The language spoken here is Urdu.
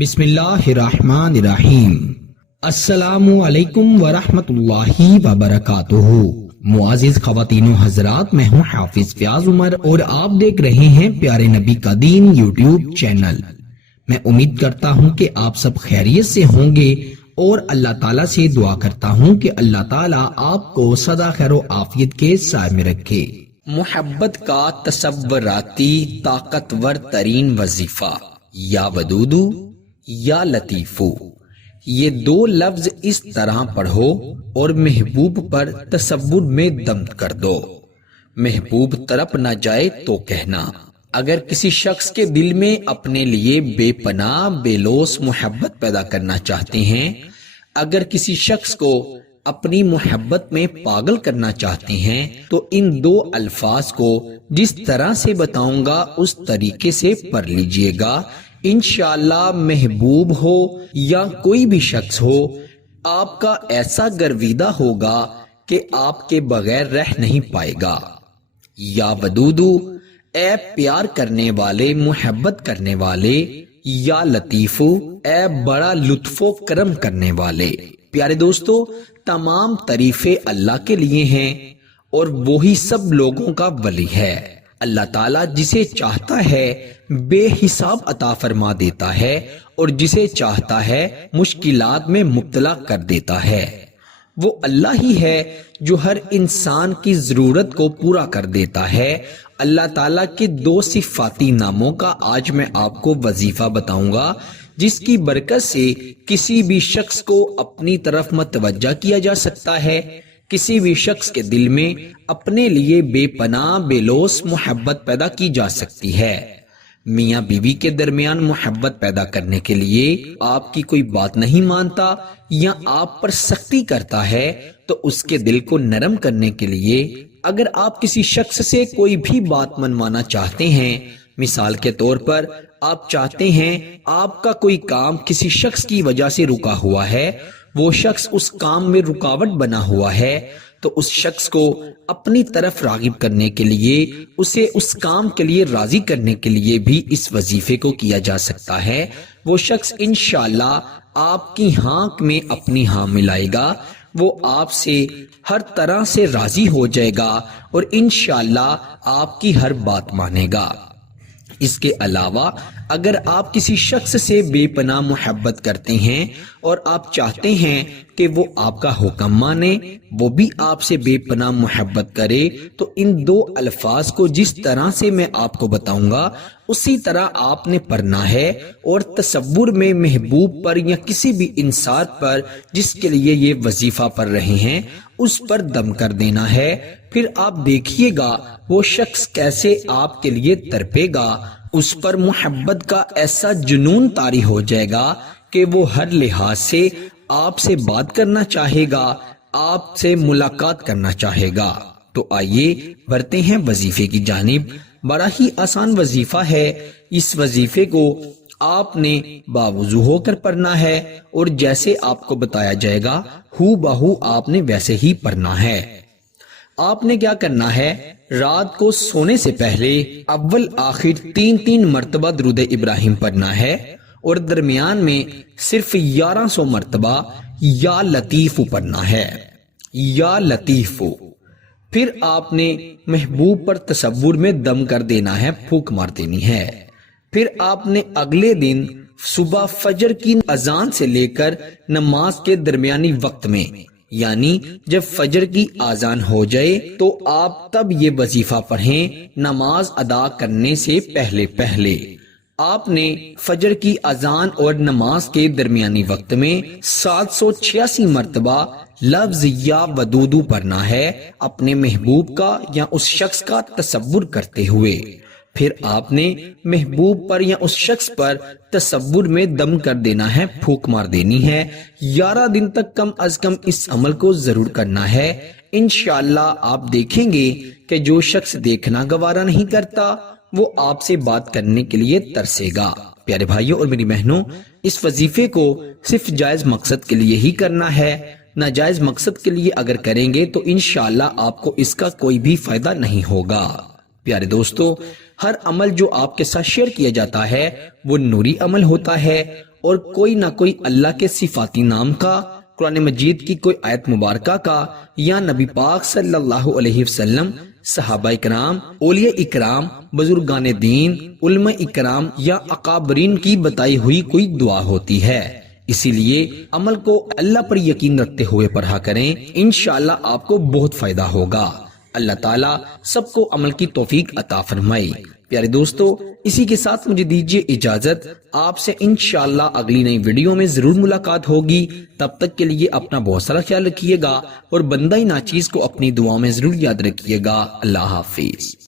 بسم اللہ الرحمن الرحیم۔ السلام علیکم ورحمۃ اللہ وبرکاتہ۔ معزز خواتین و حضرات، میں ہوں حافظ فیاض عمر اور آپ دیکھ رہے ہیں پیارے نبی کا دین یوٹیوب چینل۔ میں امید کرتا ہوں کہ آپ سب خیریت سے ہوں گے اور اللہ تعالیٰ سے دعا کرتا ہوں کہ اللہ تعالیٰ آپ کو سدا خیر و عافیت کے سائے میں رکھے۔ محبت کا تصوراتی طاقتور ترین وظیفہ، یا ودودو یا لطیفو، یہ دو لفظ اس طرح پڑھو اور محبوب پر تصور میں دم کر دو۔ محبوب تڑپ نہ جائے تو کہنا۔ اگر کسی شخص کے دل میں اپنے لیے بے پناہ بے لوث محبت پیدا کرنا چاہتے ہیں، اگر کسی شخص کو اپنی محبت میں پاگل کرنا چاہتے ہیں، تو ان دو الفاظ کو جس طرح سے بتاؤں گا اس طریقے سے پڑھ لیجئے گا۔ انشاءاللہ محبوب ہو یا کوئی بھی شخص ہو، آپ کا ایسا گرویدہ ہوگا کہ آپ کے بغیر رہ نہیں پائے گا۔ یا ودودو، اے پیار کرنے والے، محبت کرنے والے، یا لطیفو، اے بڑا لطف و کرم کرنے والے۔ پیارے دوستو، تمام تعریفیں اللہ کے لیے ہیں اور وہی سب لوگوں کا ولی ہے۔ اللہ تعالیٰ جسے چاہتا ہے بے حساب عطا فرما دیتا ہے اور جسے چاہتا ہے مشکلات میں مبتلا کر دیتا ہے۔ وہ اللہ ہی ہے جو ہر انسان کی ضرورت کو پورا کر دیتا ہے۔ اللہ تعالیٰ کے دو صفاتی ناموں کا آج میں آپ کو وظیفہ بتاؤں گا، جس کی برکت سے کسی بھی شخص کو اپنی طرف متوجہ کیا جا سکتا ہے، کسی بھی شخص کے دل میں اپنے لیے بے پناہ بے لوث محبت پیدا کی جا سکتی ہے۔ میاں بیوی کے درمیان محبت پیدا کرنے کے لیے آپ کی کوئی بات نہیں مانتا یا آپ پر سختی کرتا ہے، تو اس کے دل کو نرم کرنے کے لیے اگر آپ کسی شخص سے کوئی بھی بات منوانا چاہتے ہیں، مثال کے طور پر آپ چاہتے ہیں آپ کا کوئی کام کسی شخص کی وجہ سے رکا ہوا ہے، وہ شخص اس کام میں رکاوٹ بنا ہوا ہے، تو اس شخص کو اپنی طرف راغب کرنے کے لیے، اسے اس کام کے لیے راضی کرنے کے لیے بھی اس وظیفے کو کیا جا سکتا ہے۔ وہ شخص انشاءاللہ آپ کی ہاں میں اپنی ہاں ملائے گا، وہ آپ سے ہر طرح سے راضی ہو جائے گا اور انشاءاللہ آپ کی ہر بات مانے گا۔ اس کے علاوہ اگر آپ کسی شخص سے بے پناہ محبت کرتے ہیں اور آپ چاہتے ہیں کہ وہ آپ کا حکم مانے، وہ بھی آپ سے بے پناہ محبت کرے، تو ان دو الفاظ کو جس طرح سے میں آپ کو بتاؤں گا اسی طرح آپ نے پڑھنا ہے اور تصور میں محبوب پر یا کسی بھی انسان پر جس کے لیے یہ وظیفہ پڑھ رہے ہیں اس پر دم کر دینا ہے۔ پھر آپ دیکھیے گا وہ شخص کیسے آپ کے لیے تڑپے گا، اس پر محبت کا ایسا جنون طاری ہو جائے گا کہ وہ ہر لحاظ سے آپ سے بات کرنا چاہے گا، آپ سے ملاقات کرنا چاہے گا۔ تو آئیے بڑھتے ہیں وظیفے کی جانب۔ بڑا ہی آسان وظیفہ ہے۔ اس وظیفے کو آپ نے باوضو ہو کر پڑھنا ہے اور جیسے آپ کو بتایا جائے گا ہو بہو آپ نے ویسے ہی پڑھنا ہے۔ آپ نے کیا کرنا ہے، رات کو سونے سے پہلے اول آخر 3 مرتبہ درود ابراہیم پڑھنا ہے اور درمیان میں صرف 1100 مرتبہ یا لطیف پڑھنا ہے، یا لطیف۔ پھر آپ نے محبوب پر تصور میں دم کر دینا ہے، پھونک مار دینی ہے۔ پھر آپ نے اگلے دن صبح فجر کی اذان سے لے کر نماز کے درمیانی وقت میں، یعنی جب فجر کی اذان ہو جائے تو آپ تب یہ وظیفہ پڑھیں نماز ادا کرنے سے پہلے۔ آپ نے فجر کی اذان اور نماز کے درمیانی وقت میں 786 مرتبہ لفظ یا ودودو پڑھنا ہے، اپنے محبوب کا یا اس شخص کا تصور کرتے ہوئے۔ پھر آپ نے محبوب پر یا اس شخص پر تصور میں دم کر دینا ہے، پھونک مار دینی ہے۔ 11 دن تک کم از کم اس عمل کو ضرور کرنا ہے۔ انشاءاللہ آپ دیکھیں گے کہ جو شخص دیکھنا گوارا نہیں کرتا وہ آپ سے بات کرنے کے لیے ترسے گا۔ پیارے بھائیوں اور میری بہنوں، اس وظیفے کو صرف جائز مقصد کے لیے ہی کرنا ہے، ناجائز مقصد کے لیے اگر کریں گے تو انشاءاللہ آپ کو اس کا کوئی بھی فائدہ نہیں ہوگا۔ پیارے دوستو، ہر عمل جو آپ کے ساتھ شیئر کیا جاتا ہے وہ نوری عمل ہوتا ہے اور کوئی نہ کوئی اللہ کے صفاتی نام کا، قرآن مجید کی کوئی آیت مبارکہ کا، یا نبی پاک صلی اللہ علیہ وسلم، صحابہ اکرام، اولیاء اکرام، بزرگان دین، علماء اکرام یا اکابرین کی بتائی ہوئی کوئی دعا ہوتی ہے۔ اسی لیے عمل کو اللہ پر یقین رکھتے ہوئے پڑھا کریں، انشاءاللہ آپ کو بہت فائدہ ہوگا۔ اللہ تعالیٰ سب کو عمل کی توفیق عطا فرمائے۔ پیارے دوستو، اسی کے ساتھ مجھے دیجیے اجازت، آپ سے انشاءاللہ اگلی نئی ویڈیو میں ضرور ملاقات ہوگی۔ تب تک کے لیے اپنا بہت سارا خیال رکھیے گا اور بندہ ناچیز کو اپنی دعا میں ضرور یاد رکھیے گا۔ اللہ حافظ۔